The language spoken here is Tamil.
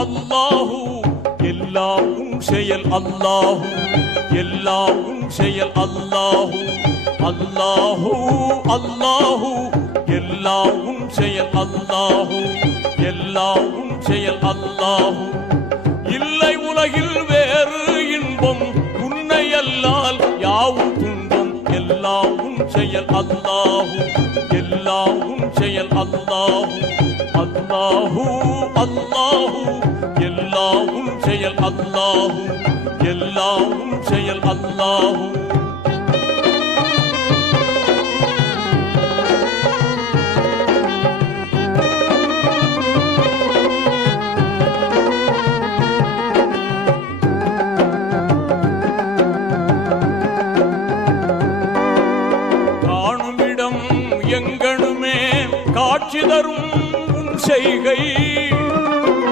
அல்லாஹு எல்லாவும் செயல் அல்லாஹு எல்லாவும் செயல் அல்லாஹு அல்லாஹு அல்லாஹு எல்லாவும் செயல் அல்லாஹு எல்லாவும் செயல் அல்லாஹு இல்லை உலகில் வேறு இன்பம் உன்னை அல்லால் யாவும் துன்பம் எல்லாவும் செயல் அல்லாஹு எல்லாவும் செயல் அல்லாஹு அல்லாஹு அல்லாஹு எல்லாவும் செயல் அல்லாஹு எல்லாவும் செயல் அல்லாஹு காணுமிடம் எங்கனுமே காட்சி தரும் உன் செய்கை